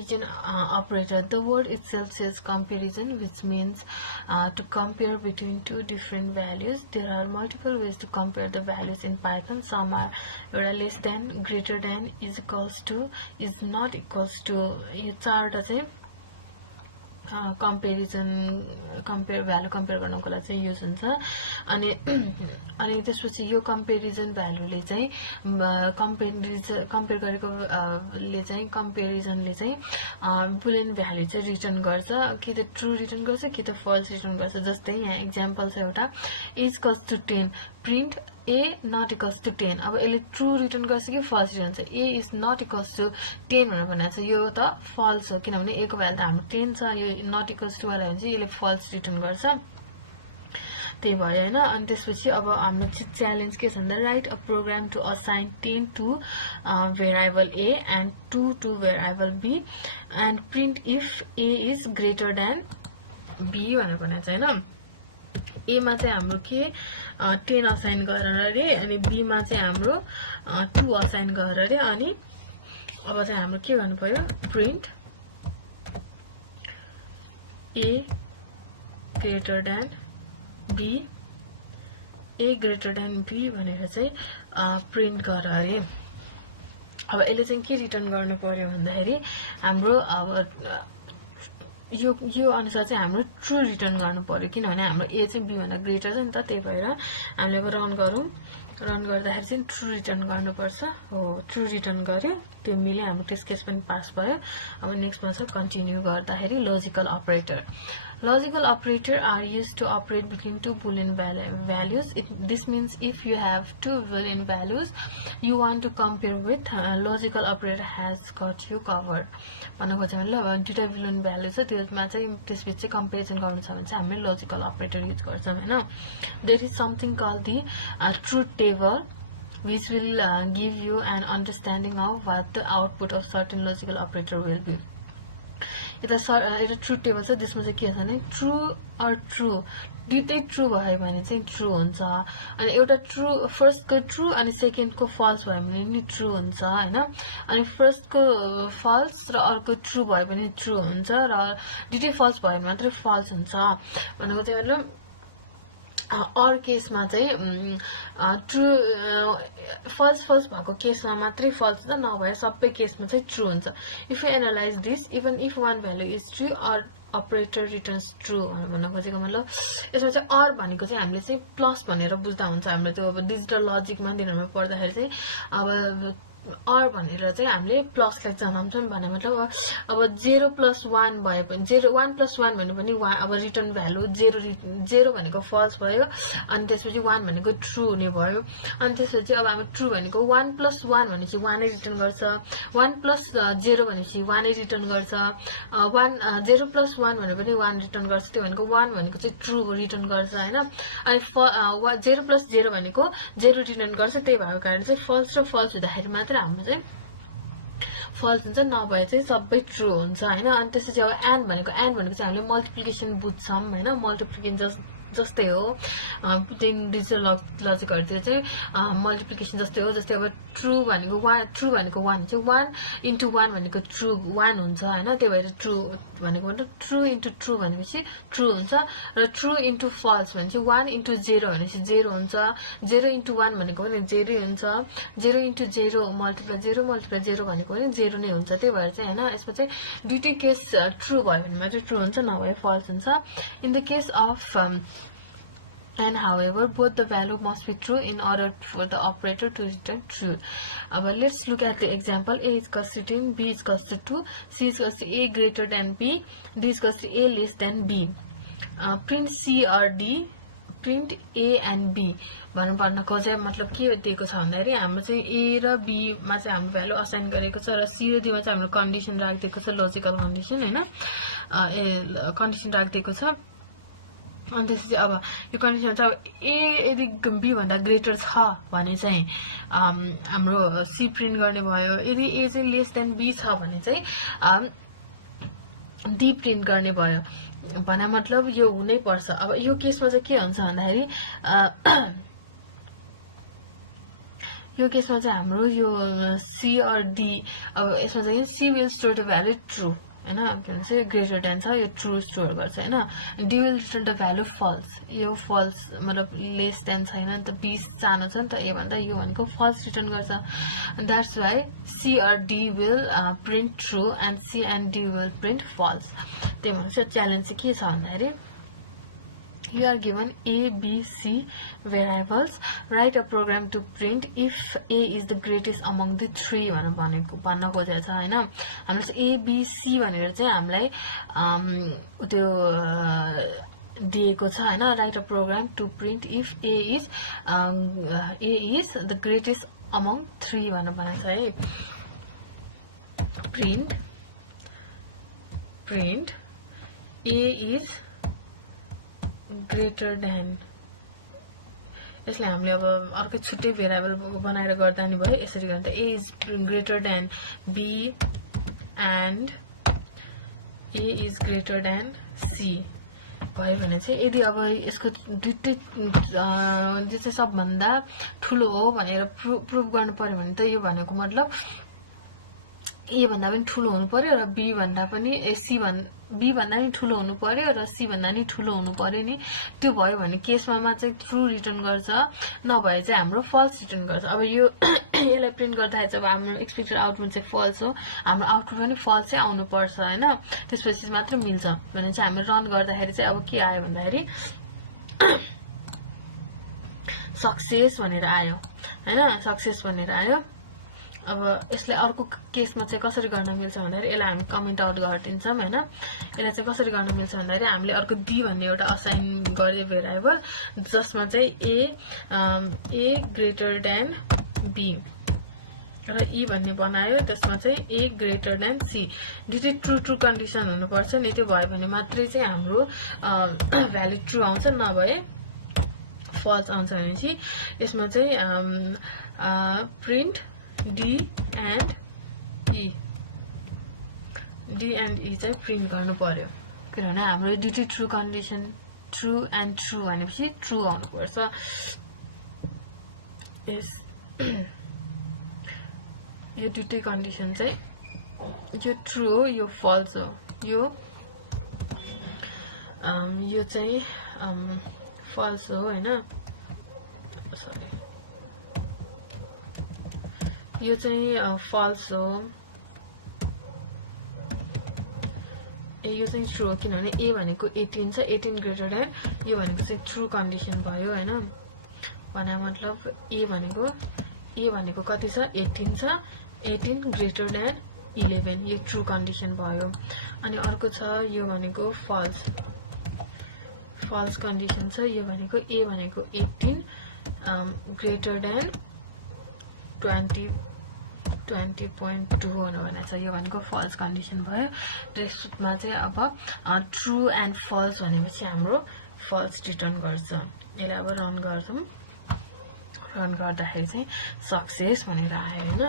Comparison operator. The word itself says comparison, which means to compare between two different values. There are multiple ways to compare the values in Python. Some are less than, greater than, is equals to, is not equals to. यो चारवटा चाहिँ value compare गर्नको लागि चाहिँ use हुन्छ अनि त्यसपछि यो कम्पेरिजन भ्यालुले चाहिँ कम्पेयर गरेको ले चाहिँ कम्पेरिजनले चाहिँ बुलियन भ्यालु चाहिँ रिटर्न गर्छ कि त ट्रु रिटर्न गर्छ कि त फल्स रिटर्न गर्छ जस्तै यहाँ एक्जाम्पल छ एउटा is equals to 10 print a not equals to 10 अब यसले ट्रु रिटर्न गर्छ कि फल्स रिटर्न छ a is not equals to 10 भनेर भनेको छ यो त फल्स हो किनभने a को भ्यालु त हाम्रो 10 छ यो not equals to वाला हुन्छ यसले फल्स रिटर्न गर्छ त्यही भयो हैन अनि त्यसपछि अब हाम्रो च्यालेन्ज के छ भन्दा write a program to assign 10 to variable a and 2 to variable b and print if a is greater than b भनेर भनेको छ हैन a मा चाहिँ हाम्रो के 10 असाइन गरेर रे अनि b मा चाहिँ हाम्रो 2 असाइन गरेर रे अनि अब चाहिँ हाम्रो के गर्नु पर्यो print a greater than b a greater than b भनेर चाहिँ प्रिन्ट गर अरे अब यसले चाहिँ के रिटर्न गर्नु पर्यो भन्दाखेरि हाम्रो अब यो अनुसार चाहिँ हाम्रो ट्रु रिटर्न गर्नु पर्यो किनभने हाम्रो a चाहिँ b भन्दा ग्रेटर छ नि त त्यही भएर हामीले अब रन गरौँ रन गर्दाखेरि चाहिँ ट्रु रिटर्न गर्नुपर्छ हो ट्रु रिटर्न गर्यो त्यो मिले हाम्रो टेस्ट केस पनि पास भयो अब नेक्स्टमा छ कन्टिन्यू गर्दाखेरि logical operator Logical operator are used to operate between two Boolean values. This means if you have two Boolean values you want to compare with, logical operator has got you covered. भनेको चाहिँ ल दुईटा Boolean values छ त्यसमा चाहिँ त्यसपछि comparison गर्नु छ भने चाहिँ हामीले logical operator युज गर्छौं हैन. There is something called the truth table which will give you an understanding of what the output of certain logical operator will be. It's a truth table छ त्यसमा चाहिँ के छ भने ट्रु अर ट्रु दुईटै true भयो भने चाहिँ ट्रु हुन्छ अनि एउटा ट्रु फर्स्ट को ट्रु अनि सेकेन्ड को फल्स भयो भने नि ट्रु हुन्छ हैन अनि फर्स्ट को फल्स र अर्को ट्रु भयो भने ट्रु हुन्छ र दुईटै फल्स भयो भने मात्र फल्स हुन्छ भनेको चाहिँ मतलब और केसमा चाहिँ ट्रु फल्स भएको केसमा मात्रै फल्स हुन्छ नभए सबै केसमा चाहिँ ट्रु हुन्छ if you analyse this even if one value is true or operator returns true भन्न खोजेको मतलब यसमा चाहिँ अर भनेको चाहिँ हामीले चाहिँ प्लस भनेर बुझ्दा हुन्छ हाम्रो त्यो अब डिजिटल लजिकमा दिनमा पढ्दाखेरि चाहिँ अब or भनेर चाहिँ हामीले प्लसलाई जनाउँछौं भने मतलब अब 0 + 1 भए पनि 1 + 1 भने पनि अब रिटर्न भ्यालु 0 भनेको फल्स भयो अनि त्यसपछि 1 भनेको ट्रु हुने भयो अनि त्यसपछि अब हामी ट्रु भनेको 1 + 1 भनेपछि 1 नै रिटर्न गर्छ 1 + 0 भनेपछि 1 नै रिटर्न गर्छ 0 + 1 भने पनि 1 रिटर्न गर्छ त्यो भनेको 1 भनेको चाहिँ ट्रु रिटर्न गर्छ हैन अनि 0 + 0 भनेको 0 रिटर्न गर्छ त्यही भएको कारण चाहिँ फल्स र फल्स हुँदाखेरि मात्र हाम्रो चाहिँ फल्स हुन्छ नभए चाहिँ सबै ट्रु हुन्छ हैन अनि त्यसपछि अब एन्ड भनेको चाहिँ हामीले मल्टिप्लिकेसन बुझ्छौं हैन मल्टिप्लिकेसन जस्तै हो डिजिटल लजिकहरुतिर चाहिँ मल्टिप्लिकेसन जस्तै हो जस्तै अब ट्रु भनेको 1 चाहिँ 1 इन्टु 1 भनेको ट्रु 1 हुन्छ हैन त्यही भएर ट्रु भनेको मतलब ट्रु इन्टु ट्रु भनेपछि ट्रु हुन्छ र ट्रु इन्टु फल्स भनेपछि 1 इन्टु 0 भनेपछि 0 हुन्छ 0 इन्टु 1 भनेको पनि 0 हुन्छ 0 इन्टु 0 मल्टिप्लाई 0 भनेको पनि 0 नै हुन्छ त्यही भएर चाहिँ हैन यसमा चाहिँ दुईटै केस ट्रु भयो भने मात्र ट्रु हुन्छ नभए फल्स हुन्छ in the case of and however both the value must be true in order for the operator to return true. Let's look at the example. A is equals to 10, B is equals to 2, C is equals to A greater than B, D is equals to A less than B. Print C or D, print A and B. भन्नको चाहिँ मतलब के दिएको छ भन्दाखेरि हाम्रो चाहिँ A र B मा चाहिँ हाम्रो भ्यालु असाइन गरेको छ र C र D मा चाहिँ हाम्रो कन्डिसन राखिदिएको छ लजिकल कन्डिसन हैन कन्डिसन राखिदिएको छ अनि त्यसपछि अब यो कन्डिसन चाहिँ A यदि B भन्दा ग्रेटर छ भने चाहिँ हाम्रो C प्रिन्ट गर्ने भयो यदि A चाहिँ लेस देन B छ भने चाहिँ D प्रिन्ट गर्ने भयो भने मतलब यो हुनै पर्छ अब यो केसमा चाहिँ के हुन्छ भन्दाखेरि यो केसमा चाहिँ हाम्रो यो सी अर डी अब यसमा चाहिँ C will store the value true हैन के भन्छ ग्रेटर देन छ यो ट्रु स्टोर गर्छ हैन D will return the value false यो फल्स मतलब लेस देन छैन नि त 20 सानो छ नि त ए भन्दा यो भनेको फल्स रिटर्न गर्छ that's why C or D will print true and C and D will print false त्यही भन्छ च्यालेन्ज चाहिँ के छ भन्दाखेरि you are given A, B, C variables. Write a program to print if A is the greatest among the three. भन्न खोजेको छ हैन हामीले चाहिँ A, B, C भनेर चाहिँ हामीलाई त्यो दिएको छ हैन write a program to print if A is the greatest among three भनेर भनेको छ है print A is greater than यसलाई हामीले अब अर्कै छुट्टै भेरिएबल बनाएर गर्दा नि भयो यसरी गर्दा A is greater than B and A is greater than C भयो भने चाहिँ यदि अब यसको दुईटै जो चाहिँ सबभन्दा ठुलो हो भनेर प्रुफ गर्नु पर्यो भने त यो भनेको मतलब A भन्दा पनि ठुलो हुनु पर्यो र B भन्दा पनि B भन्दा नि ठुलो हुनु पर्यो र C भन्दा नि ठुलो हुनु पर्यो नि त्यो भयो भने केसमा चाहिँ ट्रु रिटर्न गर्छ नभए चाहिँ हाम्रो फल्स रिटर्न गर्छ अब यो यसलाई प्रिन्ट गर्दा चाहिँ अब हाम्रो एक्सपेक्टेड आउटपुट चाहिँ फल्स हो हाम्रो आउटपुट पनि फल्स चाहिँ आउनु पर्छ हैन त्यसपछि मात्र मिल्छ भने चाहिँ हामी रन गर्दाखेरि चाहिँ अब के आयो भन्दाखेरि सक्सेस भनेर आयो हैन सक्सेस भनेर आयो अब यसले अर्को केसमा चाहिँ कसरी गर्न मिल्छ भन्दाखेरि यसलाई हामी कमेन्ट आउट गरिदिन्छौं हैन यसलाई चाहिँ कसरी गर्न मिल्छ भन्दाखेरि हामीले अर्को डी भन्ने एउटा असाइन गरे भेरिएबल जसमा चाहिँ a ग्रेटर देन b र e भन्ने बनायो त्यसमा चाहिँ a ग्रेटर देन c दुईटै ट्रु कन्डिसन हुनुपर्छ नि त्यो भयो भने मात्रै चाहिँ हाम्रो भ्यालु ट्रु आउँछ नभए फल्स आउँछ भने चाहिँ यसमा चाहिँ प्रिन्ट D and E चाहिँ प्रिन्ट गर्नु पर्यो किनभने हाम्रो दुईटै true condition true and true भनेपछि ट्रु आउनु पर्छ यस यो दुईटै कन्डिसन चाहिँ यो ट्रु हो यो फल्स हो यो चाहिँ फल्स हो हैन सरी यो चाहिँ फल्स हो यो चाहिँ ट्रु हो किनभने a भनेको 18 छ 18 ग्रेटर देन यो भनेको चाहिँ ट्रु कन्डिसन भयो हैन भने मतलब a भनेको कति छ 18 छ 18 ग्रेटर देन 11 यो ट्रु कन्डिसन भयो अनि अर्को छ यो भनेको फल्स कन्डिसन छ यो भनेको a भनेको 18 ग्रेटर देन 20.2 हुनु भनेको छ यो भनेको फल्स कन्डिसन भयो त्यसमा चाहिँ अब ट्रु एन्ड फल्स भनेपछि हाम्रो फल्स रिटर्न गर्छ यसलाई अब रन गर्छौं रन गर्दाखेरि चाहिँ सक्सेस भनेर आयो हैन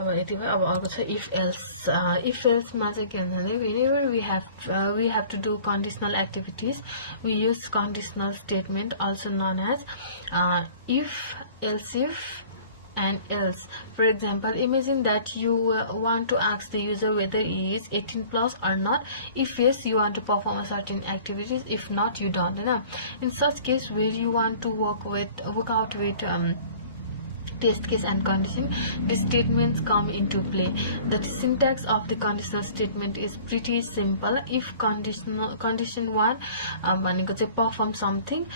अब यति भयो अब अर्को छ इफ एल्स मा चाहिँ के हुन्छ भने whenever we have to do conditional activities we use conditional statement also known as if else if and else. For example, imagine that you want to ask the user whether he is 18 plus or not. If yes, you want to perform a certain activities. If not, you don't. In such case, where you want to work out with test case and condition, the statements come into play. The syntax of the conditional statement is pretty simple. If condition 1 perform something,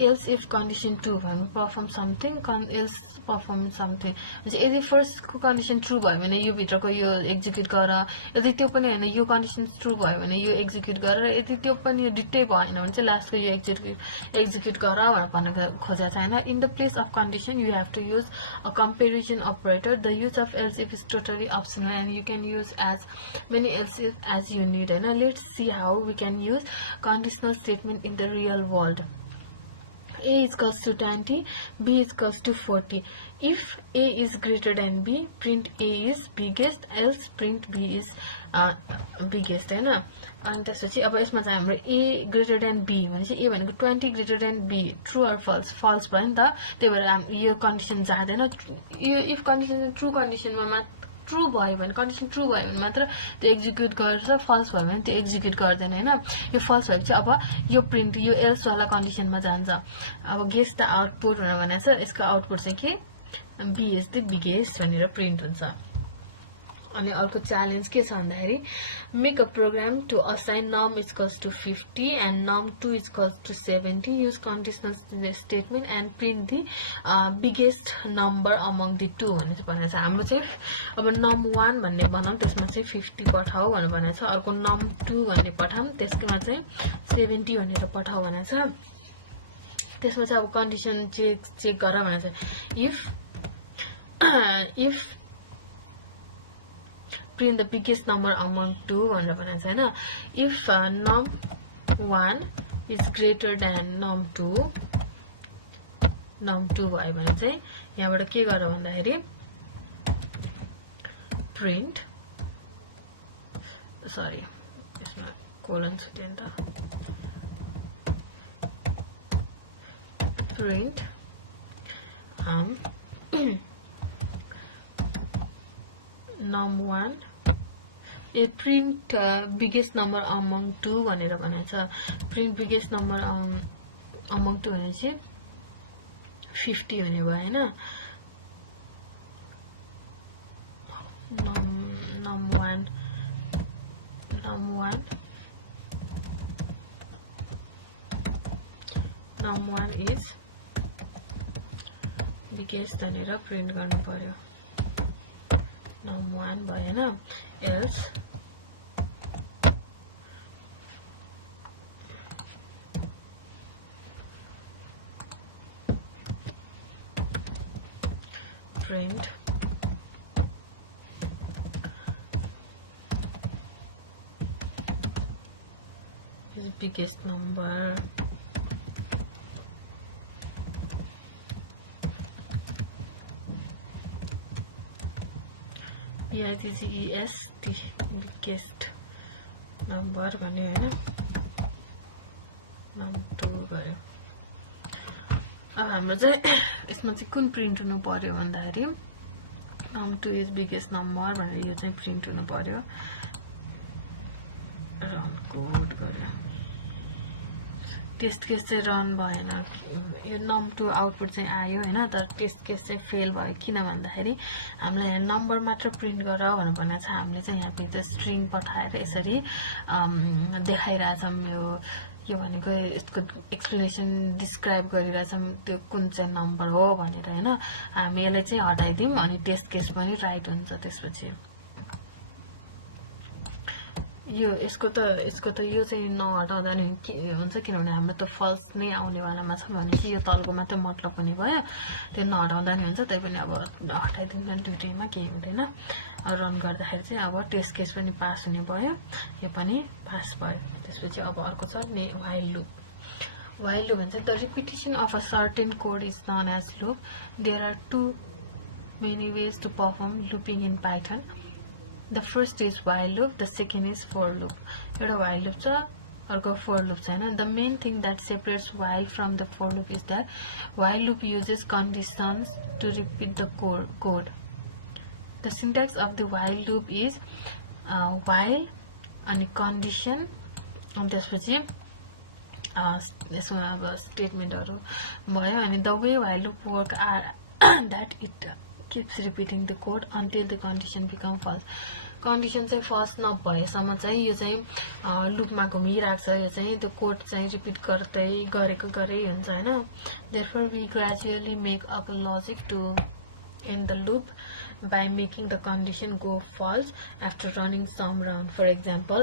else if condition 2 perform something, else perform something. यदि first को condition true भयो भने यो भित्रको यो execute गर यदि त्यो पनि हैन यो कन्डिसन ट्रु भयो भने यो एक्जिक्युट गर यदि त्यो पनि यो दुईटै भएन भने चाहिँ लास्टको यो एक्जिक्युट गर भनेर खोजेको छ हैन in the place of condition you have to use a comparison operator. The use of else if is totally optional and you can use as many else if as you need. Let's see how we can use conditional statement in the real world. A is equals to 20, B is equals to 40. If A is greater than B, print A is biggest, else print B is biggest हैन अनि त्यसपछि अब यसमा चाहिँ हाम्रो a greater than b भनेपछि a भनेको 20 greater than b true or false false भयो नि त त्यही भएर यो कन्डिसन जाँदैन यो इफ कन्डिसन ट्रू कन्डिसनमा मात्र ट्रू भयो भने कन्डिसन ट्रू भयो भने मात्र त्यो एक्जिक्युट गर्छ फल्स भयो भने त्यो एक्जिक्युट गर्दैन हैन यो फल्स भएपछि अब यो प्रिन्ट यो एल्स वाला कन्डिसनमा जान्छ अब गेस द आउटपुट भनेर भनेको छ यसको आउटपुट चाहिँ के b इज द बिगेस्ट भनेर प्रिन्ट हुन्छ अनि अर्को च्यालेन्ज के छ भन्दाखेरि make a program to assign num is equals to 50 and num2 is equals to 70 use conditional statement and print the biggest number among the two भनेर भनेको छ हाम्रो चाहिँ अब num1 भन्ने बनाउँ त्यसमा चाहिँ 50 पठाऊ भनेर भनेको छ अर्को num2 भन्ने पठाऊँ त्यसमा चाहिँ 70 भनेर पठाऊ भनेको छ त्यसमा चाहिँ अब कन्डिसन चेक गर भनेको छ if print the biggest number among two भनेर भनेको छ हैन if num1 is greater than num2 भयो भने चाहिँ यहाँबाट के गर भन्दाखेरि प्रिन्ट सरी यसमा कोलन छुट्यो नि त print num1 a print biggest number among two भनेर भनेको छ print biggest number among two भनेपछि 50 हुने भयो हैन num1 is biggest भनेर प्रिन्ट गर्नु पर्यो num1 भएन else print is biggest number biggest number भन्ने हैन num2 भयो अब हाम्रो चाहिँ यसमा चाहिँ कुन प्रिन्ट हुनु पर्यो भन्दाखेरि num2 is biggest number भनेर यो चाहिँ प्रिन्ट हुनु पर्यो रन कोड गर्यो टेस्ट केस चाहिँ रन भएन यो num2 आउटपुट चाहिँ आयो हैन तर टेस्ट केस चाहिँ फेल भयो किन भन्दाखेरि हामीलाई यहाँ नम्बर मात्र प्रिन्ट गर भनेर भनेको छ हामीले चाहिँ यहाँ भित्र स्ट्रिङ पठाएर यसरी देखाइराछौं यो भनेको यसको एक्सप्लेनेसन डिस्क्राइब गरिराछौं त्यो कुन चाहिँ नम्बर हो भनेर हैन हामी यसलाई चाहिँ हटाइदियौं अनि टेस्ट केस पनि राइट हुन्छ त्यसपछि यसको त यो चाहिँ नहटाउँदा नि हुन्छ किनभने हाम्रो त फल्स नै आउनेवालामा छ भनेपछि यो तलको मात्र मतलब पनि भयो त्यो नहटाउँदा नि हुन्छ त्यही पनि अब हटाइदिन्छ नि दुईटैमा केही हुँदैन रन गर्दाखेरि चाहिँ अब टेस्ट केस पनि पास हुने भयो यो पनि पास भयो त्यसपछि अब अर्को छ व्हाइल लूप भन्छ the repetition of a certain code is known as loop there are two many ways to perform looping in Python The first is while loop, the second is for loop. एउटा while loop छ अर्को for loop छैन The main thing that separates while from the for loop is that while loop uses conditions to repeat the code. The syntax of the while loop is while अनि condition अनि त्यसपछि यसमा अब स्टेटमेन्टहरु भयो अनि the way while loop work are that it keeps repeating the code until the condition become false. Condition चाहिँ false नभएसम्म चाहिँ यो चाहिँ लूपमा घुमिरहेको छ यो चाहिँ त्यो कोड चाहिँ रिपिट गर्दै गरे हुन्छ हैन Therefore we gradually make a logic to end the loop by making the condition go false after running some round. For example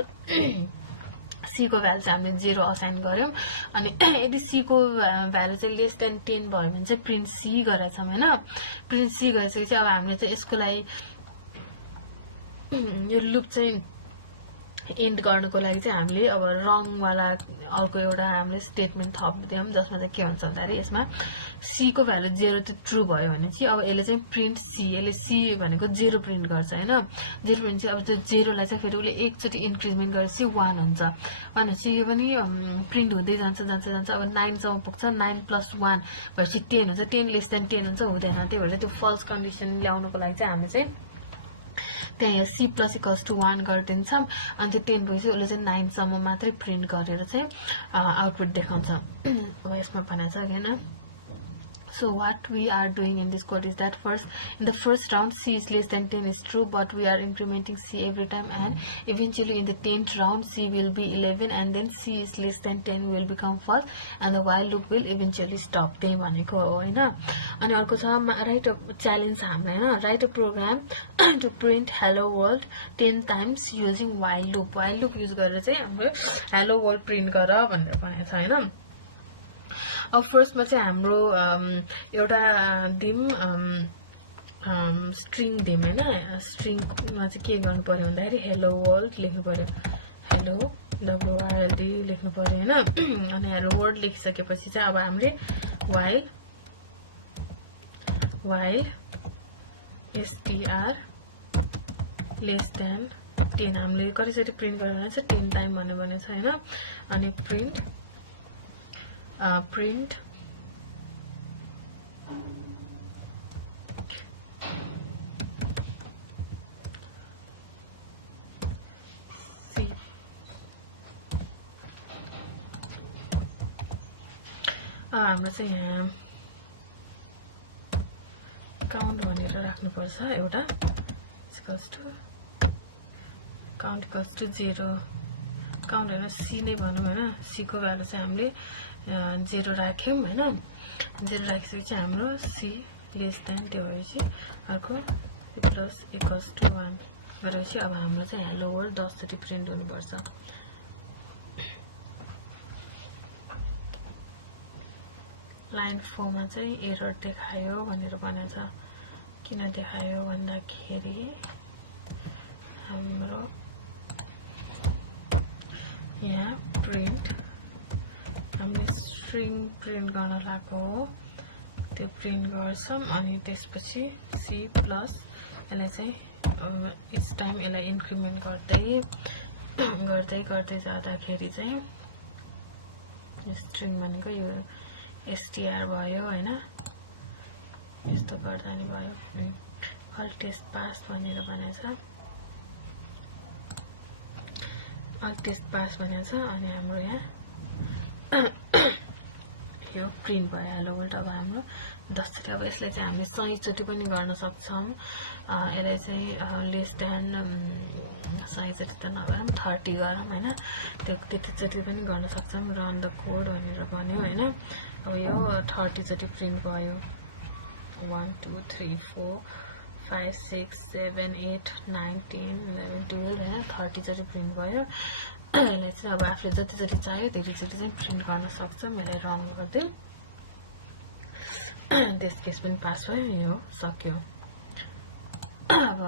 C को भ्यालु चाहिँ हामीले 0 असाइन गर्यौं अनि यदि C को भ्यालु चाहिँ लेस देन 10 भयो भने चाहिँ प्रिन्ट C गरेछौं हैन प्रिन्ट C गरेपछि अब हामीले चाहिँ यसको लागि यो लूप चाहिँ एन्ड गर्नको लागि चाहिँ हामीले अब रङवाला अर्को एउटा हामीले स्टेटमेन्ट थपिदियौँ जसमा चाहिँ के हुन्छ भन्दाखेरि यसमा सी को भ्यालु 0 त्यो ट्रु भयो भने चाहिँ अब यसले चाहिँ प्रिन्ट सी यसले सी भनेको 0 प्रिन्ट गर्छ हैन 0 प्रिन्ट चाहिँ अब त्यो 0 लाई चाहिँ फेरि उसले एकचोटि इन्क्रिजमेन्ट गरेपछि 1 हुन्छ भनेपछि यो पनि प्रिन्ट हुँदै जान्छ अब 9 सम्म पुग्छ 9 + 1 भएपछि 10 हुन्छ 10 लेस देन 10 हुन्छ हुँदैन त्यही भएर त्यो फल्स कन्डिसन ल्याउनको लागि चाहिँ हामीले चाहिँ त्यहाँ c + = 1 गरिदिन्छौँ अनि त्यो 10 भएपछि उसले चाहिँ 9 सम्म मात्रै प्रिन्ट गरेर चाहिँ आउटपुट देखाउँछ अब यसमा भनेको छ हैन So what we are doing in this code is that in the first round c is less than 10 is true, but we are incrementing c every time, and eventually in the 10th round c will be 11 and then c is less than 10 will become false and the while loop will eventually stop. त्यही भनेको हो हैन अनि अर्को छ right a challenge हामीलाई हैन write a program to print hello world 10 times using while loop use गरेर चाहिँ हाम्रो hello world प्रिन्ट गर भनेर भनेको छ हैन अब फर्स्टमा चाहिँ हाम्रो एउटा दिम स्ट्रिङ दिम हैन स्ट्रिङमा चाहिँ के गर्नु पर्यो भन्दाखेरि हेलो वर्ल्ड लेख्नु पर्यो हेलो WILD लेख्नु पर्यो हैन अनि हेलो वर्ल्ड लेखिसकेपछि चाहिँ अब हामीले while str लेस देन 10 हामीले कतिचोटि प्रिन्ट गर्नु भने चाहिँ 10 टाइम भन्ने भनेको छ हैन अनि प्रिन्ट हाम्रो चाहिँ यहाँ काउन्ट भनेर राख्नुपर्छ एउटा काउन्ट इक्वल्स टु 0 काउन्ट हैन सी नै भनौँ हैन सी को भ्यालु चाहिँ हामीले 0 राख्यौं हैन 0 राखेपछि हाम्रो सी लेस देन त्यो भएपछि अर्को प्लस इक्वल्स टु 1 गरेपछि अब हाम्रो चाहिँ हेलो वर्ल्ड 10 चोटि प्रिन्ट हुनुपर्छ लाइन 4 मा चाहिँ एरर देखायो भनेर भनेको छ किन देखायो भन्दाखेरि हाम्रो यहाँ प्रिन्ट हामीले स्ट्रिङ प्रिन्ट गर्न लागेको हो त्यो प्रिन्ट गर्छौं अनि त्यसपछि सी प्लस यसलाई चाहिँ इच टाइम यसलाई इन्क्रिमेन्ट गर्दै जाँदाखेरि चाहिँ स्ट्रिङ भनेको यो str भयो हैन यस्तो गर्दा नि भयो अल टेस्ट पास भनेर भनेको छ अल टेस्ट पास भनेको छ अनि हाम्रो यहाँ यो प्रिन्ट भयो हेलो वर्ल्ड अब हाम्रो 10 चोटि अब यसलाई चाहिँ हामीले 100 चोटि पनि गर्न सक्छौं यसलाई चाहिँ लेस देन 100 चोटि त नभए 30 गरौँ हैन त्यति चोटि पनि गर्न सक्छौं रन द कोड भनेर भन्यो हैन अब यो 30 चोटि प्रिन्ट भयो 1 2 3 4 5 6 7 8 9 10 11 12 हैन 30 चोटि प्रिन्ट भयो यसलाई चाहिँ अब आफूले जति जति चाहियो त्यति चोटि चाहिँ प्रिन्ट गर्न सक्छौं यसलाई रन गर्दै टेस्ट केस पनि पास भयो यो सक्यो अब